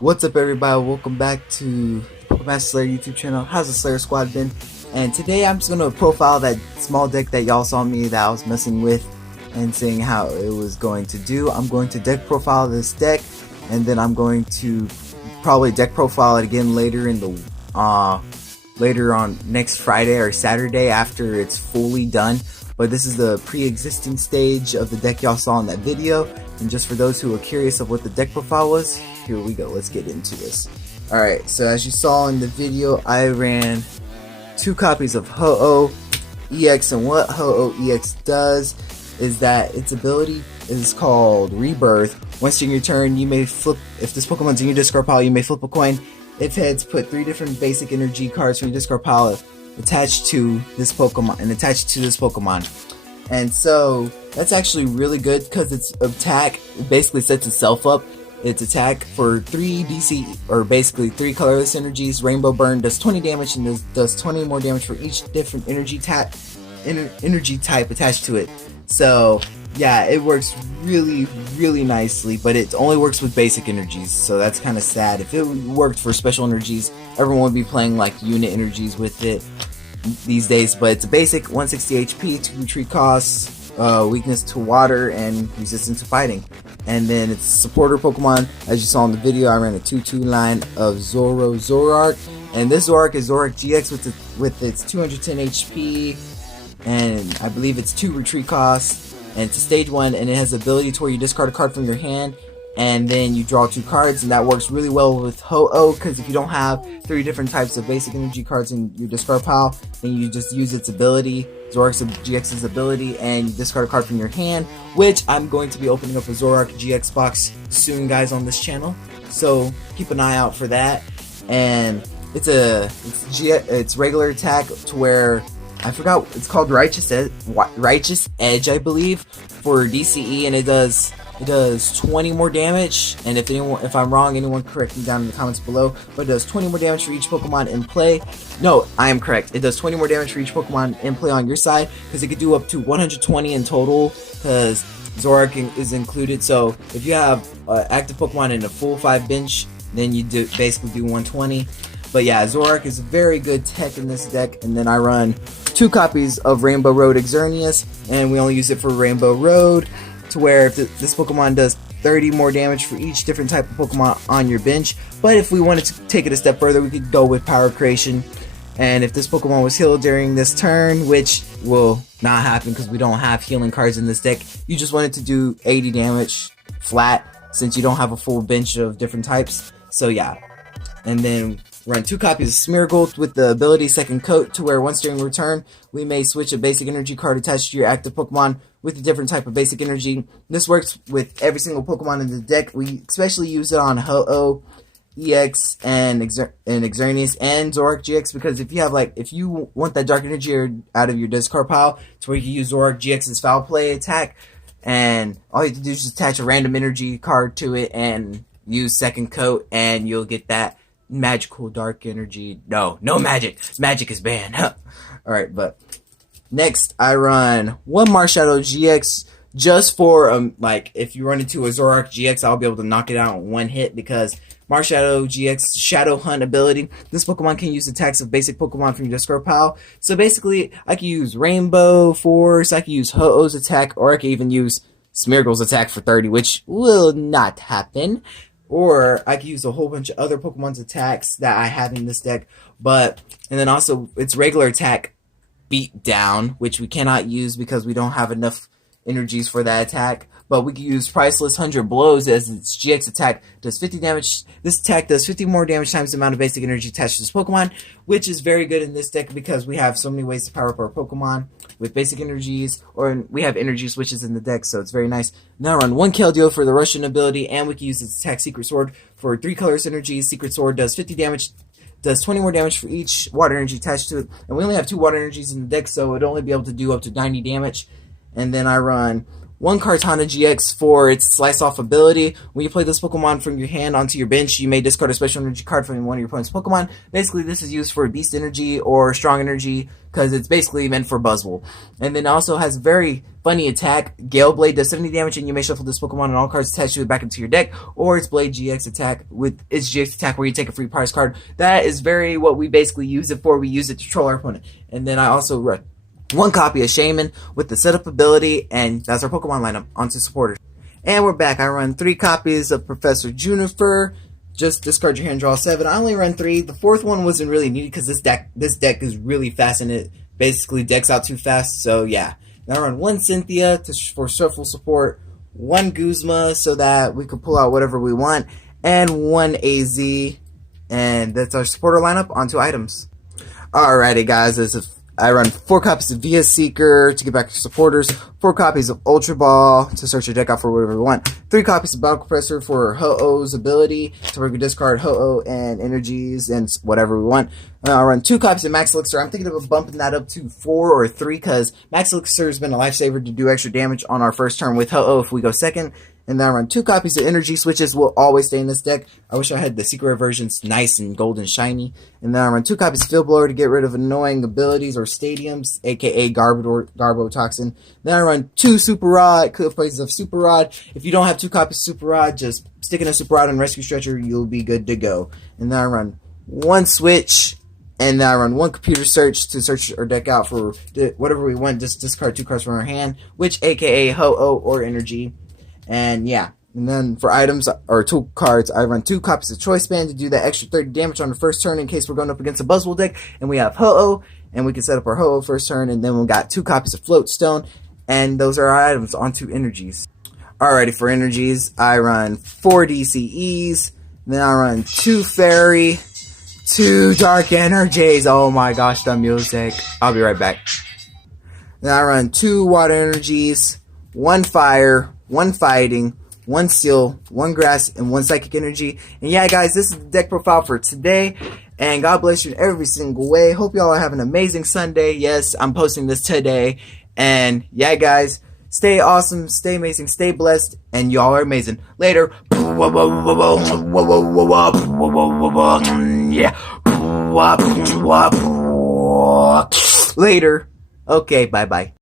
What's up, everybody? Welcome back to Pokemon Slayer YouTube channel. How's the Slayer squad been? And today I'm just gonna profile that small deck that y'all saw me that I was messing with and seeing how it was going to do. I'm going to deck profile this deck, and then I'm going to probably deck profile it again later in the later on next Friday or Saturday after it's fully done. But this is the pre-existing stage of the deck y'all saw in that video, and just for those who are curious of what the deck profile was, here we go. Let's get into this. Alright, so as you saw in the video, I ran 2 copies of Ho-Oh EX, and what Ho-Oh EX does is that its ability is called Rebirth. Once in your turn, you may flip, if this Pokemon's in your discard pile, you may flip a coin. If heads, put 3 different basic energy cards from your discard pile attached to this Pokemon, and so that's actually really good because its attack basically sets itself up. Its attack for 3 DC, or basically 3 colorless energies. Rainbow Burn does 20 damage and does 20 more damage for each different energy type attached to it. So yeah, it works really nicely, but it only works with basic energies, so that's kind of sad. If it worked for special energies, everyone would be playing like unit energies with it these days. But it's a basic 160 HP, 2 retreat costs, weakness to water, and resistance to fighting. And then it's supporter Pokemon. As you saw in the video, I ran a 2-2 line of Zoroark, and this Zoroark is Zoroark GX with its 210 HP, and I believe it's 2 retreat costs. And it's a stage 1, and it has the ability to where you discard a card from your hand and then you draw 2 cards, and that works really well with Ho-Oh, because if you don't have 3 different types of basic energy cards in your discard pile, then you just use its ability, Zoroark GX's ability, and you discard a card from your hand, which I'm going to be opening up a Zoroark GX box soon, guys, on this channel, so keep an eye out for that. And it's regular attack to where, I forgot, it's called Righteous Edge, I believe, for DCE, and it does 20 more damage. And if I'm wrong, anyone correct me down in the comments below. But it does 20 more damage for each Pokemon in play. No, I am correct. It does 20 more damage for each Pokemon in play on your side, because it could do up to 120 in total, because Zoroark is included. So if you have active Pokemon in a full 5 bench, then you basically do 120. But yeah, Zoroark is a very good tech in this deck. And then I run 2 copies of Rainbow Road Xerneas, and we only use it for Rainbow Road, to where if this Pokemon does 30 more damage for each different type of Pokemon on your bench. But if we wanted to take it a step further, we could go with Power Creation. And if this Pokemon was healed during this turn, which will not happen because we don't have healing cards in this deck, you just wanted to do 80 damage flat, since you don't have a full bench of different types. So yeah. And then run 2 copies of Smeargle with the ability Second Coat, to where once during return, we may switch a basic energy card attached to your active Pokemon with a different type of basic energy. This works with every single Pokemon in the deck. We especially use it on Ho-Oh EX and Xerneas and Zoroark GX, because if you want that dark energy out of your discard pile, to where you can use Zoroark GX's Foul Play attack, and all you have to do is just attach a random energy card to it and use Second Coat, and you'll get that magical dark energy. No magic. Magic is banned. Alright, but next I run 1 Marshadow GX, just for like, if you run into a Zoroark GX, I'll be able to knock it out in 1 hit, because Marshadow GX Shadow Hunt ability, this Pokemon can use attacks of basic Pokemon from your discard pile. So basically, I can use Rainbow Force, I can use Ho-Oh's attack, or I can even use Smeargle's attack for 30, which will not happen. Or I could use a whole bunch of other Pokemon's attacks that I have in this deck. And then also its regular attack, Beat Down, which we cannot use because we don't have enough energies for that attack. But we can use Priceless 100 Blows as its GX attack, does 50 damage. This attack does 50 more damage times the amount of basic energy attached to this Pokemon, which is very good in this deck because we have so many ways to power up our Pokemon with basic energies, or we have energy switches in the deck, so it's very nice. Now run 1 Keldeo for the Russian ability, and we can use its attack Secret Sword for 3 colorless energies. Secret Sword does 50 damage, does 20 more damage for each water energy attached to it, and we only have 2 water energies in the deck, so it'd only be able to do up to 90 damage. And then I run 1 Kartana GX for its Slice Off ability. When you play this Pokemon from your hand onto your bench, you may discard a special energy card from one of your opponent's Pokemon. Basically, this is used for Beast Energy or Strong Energy because it's basically meant for Buzzwole. And then it also has very funny attack. Gale Blade does 70 damage, and you may shuffle this Pokemon and all cards attached to it back into your deck, or its Blade GX attack with its GX attack where you take a free prize card. That is very what we basically use it for. We use it to troll our opponent. And then I also run 1 copy of Shaman with the setup ability, and that's our Pokemon lineup. Onto supporters. And we're back. I run 3 copies of Professor Juniper. Just discard your hand, draw 7. I only run 3. The 4th one wasn't really needed because this deck is really fast and it basically decks out too fast. So yeah. Now I run 1 Cynthia for shuffle support, 1 Guzma so that we can pull out whatever we want, and 1 AZ. And that's our supporter lineup. Onto items. Alrighty guys, I run 4 copies of Via Seeker to get back to supporters, 4 copies of Ultra Ball to search your deck out for whatever you want, 3 copies of Battle Compressor for Ho-Oh's ability to bring a discard Ho-Oh and energies and whatever we want. I run 2 copies of Max Elixir. I'm thinking of bumping that up to 4 or 3 because Max Elixir has been a lifesaver to do extra damage on our first turn with Ho-Oh if we go second. And then I run 2 copies of Energy Switches. Will always stay in this deck. I wish I had the secret versions nice and gold and shiny. And then I run 2 copies of Field Blower to get rid of annoying abilities or stadiums, aka Garbotoxin. Then I run 2 Super Rod, copies of Super Rod. If you don't have 2 copies of Super Rod, just stick in a Super Rod and Rescue Stretcher. You'll be good to go. And then I run 1 Switch. And then I run 1 computer search to search our deck out for whatever we want. Just discard 2 cards from our hand, which aka Ho-Oh or Energy. And yeah, and then for items or 2 cards, I run 2 copies of Choice Band to do that extra 30 damage on the first turn in case we're going up against a Buzzwole deck. And we have Ho-Oh, and we can set up our Ho-Oh first turn. And then we got 2 copies of Float Stone, and those are our items. Onto energies. Alrighty, for energies, I run 4 DCEs, then I run 2 Fairy, 2 Dark Energies. Oh my gosh, the music. I'll be right back. Then I run 2 Water Energies, 1 Fire, 1 Fighting, 1 Steel, 1 Grass, and 1 Psychic Energy. And yeah, guys, this is the deck profile for today. And God bless you in every single way. Hope y'all have an amazing Sunday. Yes, I'm posting this today. And yeah, guys, stay awesome, stay amazing, stay blessed, and y'all are amazing. Later. Yeah. Later. Okay, bye-bye.